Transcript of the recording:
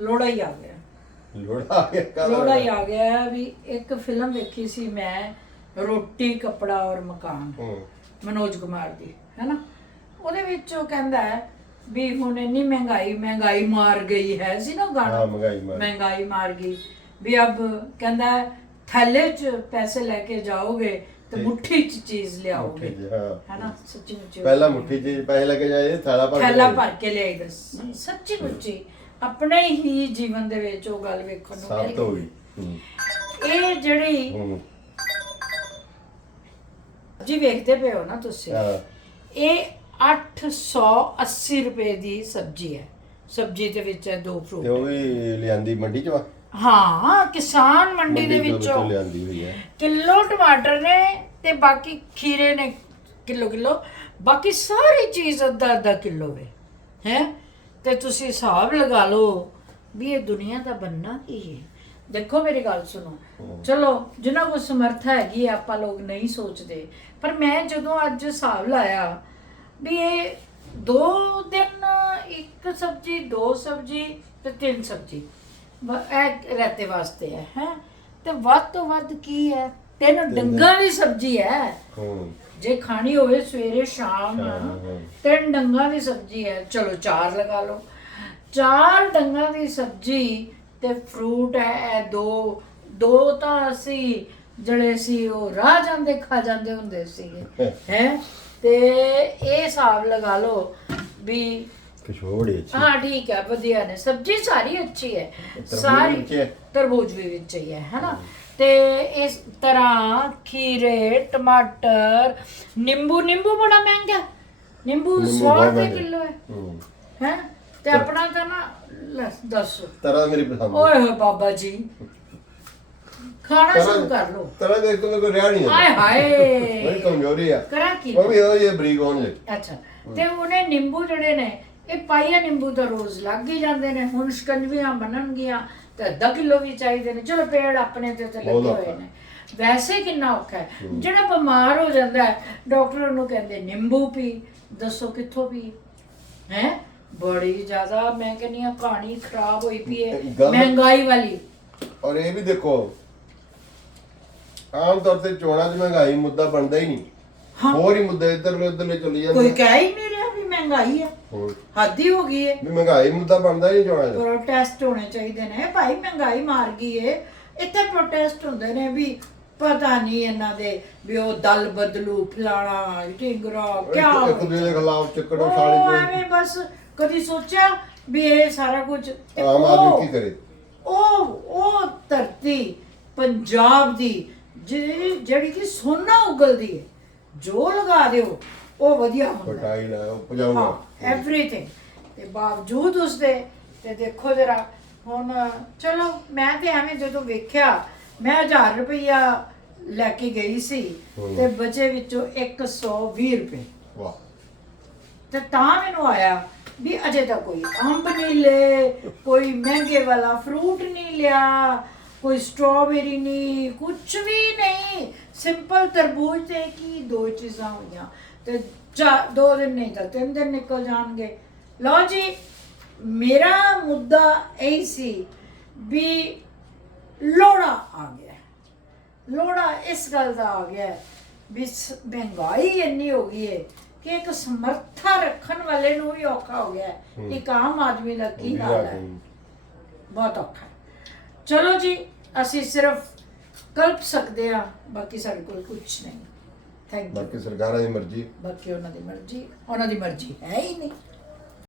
ਲੋੜਾ ਹੀ ਆ ਗਿਆ। ਲੋੜਾ ਆ ਗਿਆ ਲੋੜਾ ਹੀ ਆ ਗਿਆ ਵੀ ਇੱਕ ਫਿਲਮ ਵੇਖੀ ਸੀ ਮੈਂ ਰੋਟੀ ਕਪੜਾ ਔਰ ਮਕਾਨ ਹੂੰ। ਮਨੋਜ ਕੁਮਾਰ ਦੀ ਹੈਨਾ? ਉਹਦੇ ਵਿੱਚ ਉਹ ਕਹਿੰਦਾ ਹੈ ਵੀ ਹੁਣ ਇੰਨੀ ਮਹਿੰਗਾਈ ਮਹਿੰਗਾਈ ਮਾਰ ਗਈ ਹੈ ਸੀ ਨਾ ਗਾਣਾ? ਹਾਂ, ਮਹਿੰਗਾਈ ਮਾਰ- ਮਹਿੰਗਾਈ ਮਾਰ ਗਈ। ਵੀ ਅਬ ਕਹਿੰਦਾ ਹੈ, ਥੈਲੇ 'ਚ ਪੈਸੇ ਲੈ ਕੇ ਜਾਓਗੇ ਤੇ ਮੁੱਠੀ 'ਚ ਚੀਜ਼ ਲਿਆਓਗੇ ਮੁੱਠੀ 'ਚ, ਹਾਂ। ਹੈਨਾ? ਸੱਚੀ ਮੁੱਚੀ। ਪਹਿਲਾਂ ਮੁੱਠੀ 'ਚ ਪੈਸੇ ਲੈ ਕੇ ਜਾਏ ਥੈਲਾ ਭਰ ਕੇ ਥੈਲਾ ਲਿਆਏ। ਭਰ ਕੇ ਲਿਆਈ ਦੱਸ ਸੱਚੀ ਮੁੱਚੀ। ਆਪਣੇ ਹੀ ਜੀਵਨ ਦੇ ਵਿੱਚ ਉਹ ਗੱਲ ਵੇਖਣ ਨੂੰ ਸਭ ਤੋਂ ਹੂੰ। ਮਿਲੀ। ਇਹ ਜਿਹੜੀ ਹੂੰ। ਜੀ ਵੇਖਦੇ ਪਏ ਹੋ ਨਾ ਤੁਸੀਂ ਇਹ 880 ਰੁਪਏ ਦੀ ਸਬਜ਼ੀ ਹੈ। ਸਬਜ਼ੀ ਦੇ ਵਿੱਚ ਹੈ ਦੋ ਤੇ ਫਰੂਟ ਉਹ ਵੀ ਲਿਆਂਦੀ ਮੰਡੀ 'ਚ ਵਾ? ਹਾਂ ਕਿਸਾਨ ਮੰਡੀ ਦੇ ਚੋਂ ਵਿੱਚੋਂ। ਲਿਆਂਦੀ ਹੋਈ ਹੈ। ਕਿਲੋ ਟਮਾਟਰ ਨੇ ਤੇ ਬਾਕੀ ਖੀਰੇ ਨੇ ਕਿਲੋ ਕਿਲੋ ਬਾਕੀ ਸਾਰੀ ਚੀਜ਼ ਅੱਧਾ ਅੱਧਾ ਕਿਲੋ ਵੇ ਹੈ? ਤੇ ਤੁਸੀਂ ਹਿਸਾਬ ਲਗਾ ਲਓ ਵੀ ਇਹ ਦੁਨੀਆ ਦਾ ਬੰਨਾ ਕੀ ਹੈ। ਦੇਖੋ ਮੇਰੀ ਗੱਲ ਸੁਣੋ। ਚਲੋ ਜਿਨ੍ਹਾਂ ਕੋ ਸਮਰਥ ਹੈਗੀ ਹੈ, ਆਪਾਂ ਲੋਕ ਨਹੀਂ ਸੋਚਦੇ। ਪਰ ਮੈਂ ਜਦੋਂ ਅੱਜ ਹਿਸਾਬ ਲਾਇਆ ਵੀ ਇਹ ਦੋ ਦਿਨ ਇੱਕ ਸਬਜੀ ਦੋ ਸਬਜੀ ਤੇ ਤਿੰਨ ਸਬਜੀ ਇਹ ਰਹਤੇ ਵਾਸਤੇ ਹੈ ਹੈ? ਤੇ ਵੱਧ ਤੋਂ ਵੱਧ ਕੀ ਹੈ? ਤਿੰਨ। ਡੰਗਾਂ ਦੀ ਸਬਜੀ ਹੈ। ਹੂੰ। ਜੇ ਖਾਣੀ ਹੋਵੇ ਸਵੇਰੇ ਸ਼ਾਮ ਹਾਂ। ਤਿੰਨ ਡੰਗਾਂ ਦੀ ਸਬਜੀ ਹੈ। ਚਲੋ ਚਾਰ ਲਗਾ ਲਓ। ਚਾਰ ਡੰਗਾਂ ਦੀ ਸਬਜੀ ਤੇ ਫਰੂਟ ਹੈ ਇਹ ਦੋ। ਦੋ ਤਾਂ ਅਸੀਂ ਜਿਹੜੇ ਸੀ ਉਹ ਰਾਹ ਜਾਂਦੇ ਖਾ ਜਾਂਦੇ ਹੁੰਦੇ ਸੀਗੇ। ਹੈ? ਤੇ ਇਹ ਹਿਸਾਬ ਲਗਾ ਲਓ ਵੀ ਕਿਸ਼ੋੜੀ ਅੱਛੀ ਹਾਂ। ਠੀਕ ਹੈ ਵਧੀਆ ਨੇ। ਸਬਜੀ ਸਾਰੀ ਅੱਛੀ ਹੈ। ਤਰਬੂਜ ਸਾਰੀ ਵਿੱਚ ਹੈ। ਤਰਬੂਜ ਵੀ ਵਿੱਚ ਹੀ ਹੈ ਹੈਨਾ? ਤੇ ਇਸ ਤਰ੍ਹਾਂ ਖੀਰੇ ਟਮਾਟਰ ਨਿੰਬੂ ਨਿੰਬੂ ਬੜਾ ਮਹਿੰਗਾ। ਨਿੰਬੂ ਨਿੰਬੂ 100 ਬਹੁਤ ਰੁਪਏ ਮਹਿੰਗੇ। ਕਿਲੋ ਹੈ। ਹੂੰ। ਹੈ? ਤੇ ਆਪਣਾ ਤਾਂ ਨਾ ਲੈ ਦੱਸ। ਤਰਾ ਮੇਰੀ ਪਸੰਦ ਓਏ ਹੋਏ ਬਾਬਾ ਜੀ। ਖਾਣਾ ਸ਼ੁਰੂ ਕਰ ਲਓ। ਦੇਖ ਕੇ ਮੇਰੇ ਕੋਲ ਰਿਹਾ ਨਹੀਂ ਆਏ ਹਾਏ। ਬੜੀ ਕਮਜ਼ੋਰੀ ਆ। ਕਰਾਂ ਕੀ? ਉਹ ਵੀ ਉਹ ਇਹ ਬਰੀਕ ਹੋਣ ਲੈ ਅੱਛਾ ਤੇ ਉਹਨੇ ਨਿੰਬੂ ਜਿਹੜੇ ਨੇ ਇਹ ਪਾਈਆ ਨਿੰਬੂ ਤਾਂ ਰੋਜ਼ ਲੱਗ ਹੀ ਜਾਂਦੇ ਨੇ ਹੁਣ ਸ਼ਿਕੰਜਵੀਆਂ ਬਣਨਗੀਆਂ ਤੇ ਅੱਧਾ ਕਿਲੋ ਵੀ ਚਾਹੀਦੇ ਨੇ। ਚਲੋ ਪੇੜ ਆਪਣੇ ਤੇ ਤੇ ਲੱਗੇ ਹੋਏ। ਨੇ। ਵੈਸੇ ਕਿੰਨਾ ਔਖਾ ਹੈ। ਜਿਹੜਾ ਬਿਮਾਰ ਹੋ ਜਾਂਦਾ ਹੈ ਡਾਕਟਰ ਨੂੰ ਕਹਿੰਦੇ ਨਿੰਬੂ ਪੀ ਦੱਸੋ ਕਿੱਥੋਂ ਪੀ? ਹੈ? ਬੜੀ ਜ਼ਿਆਦਾ ਮੈਂ ਕਹਿੰਦੀ ਆ ਕਹਾਣੀ ਖਰਾਬ ਹੋਈ ਪਈ ਹੈ। ਮਹਿੰਗਾਈ ਵਾਲੀ। ਔਰ ਇਹ ਵੀ ਦੇਖੋ ਆਮ ਤੌਰ ਤੇ ਚੋਣਾਂ 'ਚ ਮਹਿੰਗਾਈ ਮੁੱਦਾ ਬਣਦਾ ਹੀ ਨਹੀਂ। ਹੋਰ ਹੀ ਮੁੱਦੇ ਇੱਧਰਲੇ ਉੱਧਰਲੇ ਚੱਲੀ ਕੋਈ ਜਾਂਦੇ ਕਹਿ ਹੀ ਨਹੀਂ ਮਹਿੰਗਾਈ ਹੈ ਹੋਰ। ਹੱਦ ਹੀ ਹੋ ਗਈ ਹੈ ਵੀ ਮਹਿੰਗਾਈ ਮੁੱਦਾ ਬਣਦਾ ਹੀ ਚੋਣਾਂ 'ਚ ਪ੍ਰੋਟੈਸਟ ਹੋਣੇ ਚਾਹੀਦੇ ਨੇ। ਭਾਈ ਮਹਿੰਗਾਈ ਮਾਰ ਗਈ ਏ। ਇੱਥੇ ਪ੍ਰੋਟੈਸਟ ਹੁੰਦੇ ਨੇ ਵੀ ਪਤਾ ਨਹੀਂ ਇਹਨਾਂ ਦੇ ਵੀ ਉਹ ਦਲ ਬਦਲੂ ਫਲਾਣਾ ਢਿੰਗਰਾ ਕਿਆ ਇੱਕ- ਇੱਕ ਦੂਜੇ ਦੇ ਖਿਲਾਫ ਚੱਕੜੋ ਉਹ ਐਵੇਂ ਬਸ ਕਦੀ ਸੋਚਿਆ ਵੀ ਇਹ ਸਾਰਾ ਕੁਝ ਤੇ ਆਮ ਆਦਮੀ ਉਹ- ਕੀ ਕਰੇ? ਉਹ ਉਹ ਧਰਤੀ ਪੰਜਾਬ ਦੀ ਜਿਹੜੀ ਜਿਹੜੀ ਕਿ ਸੋਨਾ ਉਗਲਦੀ ਹੈ ਜੋ ਲਗਾ ਦਿਓ। ਉਹ ਵਧੀਆ ਹੁੰਦਾ। ਫਰਟਾਈਲ ਹੈ ਉਪਜਾਊ ਹਾਂ। ਐਵਰੀਥਿੰਗ ਤੇ ਬਾਵਜੂਦ ਉਸਦੇ ਤੇ ਦੇਖੋ ਜਰਾ ਹੁਣ ਚਲੋ ਮੈਂ ਤੇ ਐਵੇਂ ਜਦੋਂ ਵੇਖਿਆ ਮੈਂ 1000 ਰੁਪਈਆ ਲੈ ਕੇ ਗਈ ਸੀ ਤੇ ਬਚੇ ਵਿੱਚੋਂ 120 ਰੁਪਏ। ਵਾਹ। ਤੇ ਤਾਂ ਮੈਨੂੰ ਆਇਆ ਵੀ ਅਜੇ ਤਾਂ ਕੋਈ ਅੰਬ ਨਹੀਂ ਲੈ ਕੋਈ ਮਹਿੰਗੇ ਵਾਲਾ ਫਰੂਟ ਨਹੀਂ ਲਿਆ ਕੋਈ ਸਟ੍ਰਾਬੇਰੀ ਨਹੀਂ ਕੁਝ ਵੀ ਨਹੀਂ। ਸਿੰਪਲ ਤਰਬੂਜ ਤੇ ਕੀ ਦੋ ਚੀਜ਼ਾਂ ਹੋਈਆਂ। ਤੇ ਚਾ- ਦੋ ਦਿਨ ਨਹੀਂ ਤਾਂ ਤਿੰਨ ਦਿਨ ਨਿਕਲ ਜਾਣਗੇ। ਲਓ ਜੀ ਮੇਰਾ ਮੁੱਦਾ ਇਹ ਸੀ ਵੀ ਲੋੜਾ ਆ ਗਿਆ। ਲੋੜਾ ਇਸ ਗੱਲ ਦਾ ਆ ਗਿਆ ਵੀ ਮਹਿੰਗਾਈ ਇੰਨੀ ਹੋ ਗਈ ਹੈ ਕਿ ਇੱਕ ਸਮਰੱਥਾ ਰੱਖਣ ਵਾਲੇ ਨੂੰ ਵੀ ਔਖਾ ਹੋ ਗਿਆ ਇੱਕ ਆਮ ਆਦਮੀ ਦਾ ਕੀ ਹਾਲ ਹੈ। ਬਹੁਤ ਔਖਾ ਚਲੋ ਜੀ ਅਸੀਂ ਸਿਰਫ ਕਲਪ ਸਕਦੇ ਆ ਬਾਕੀ ਸਾਡੇ ਕੋਲ ਕੁਝ ਨਹੀਂ। ਥੈਂਕ ਯੂ ਬਾਕੀ ਸਰਕਾਰਾਂ ਦੀ ਮਰਜ਼ੀ। ਬਾਕੀ ਉਹਨਾਂ ਦੀ ਮਰਜ਼ੀ ਉਹਨਾਂ ਦੀ ਮਰਜ਼ੀ ਹੈ ਹੀ ਨਹੀਂ।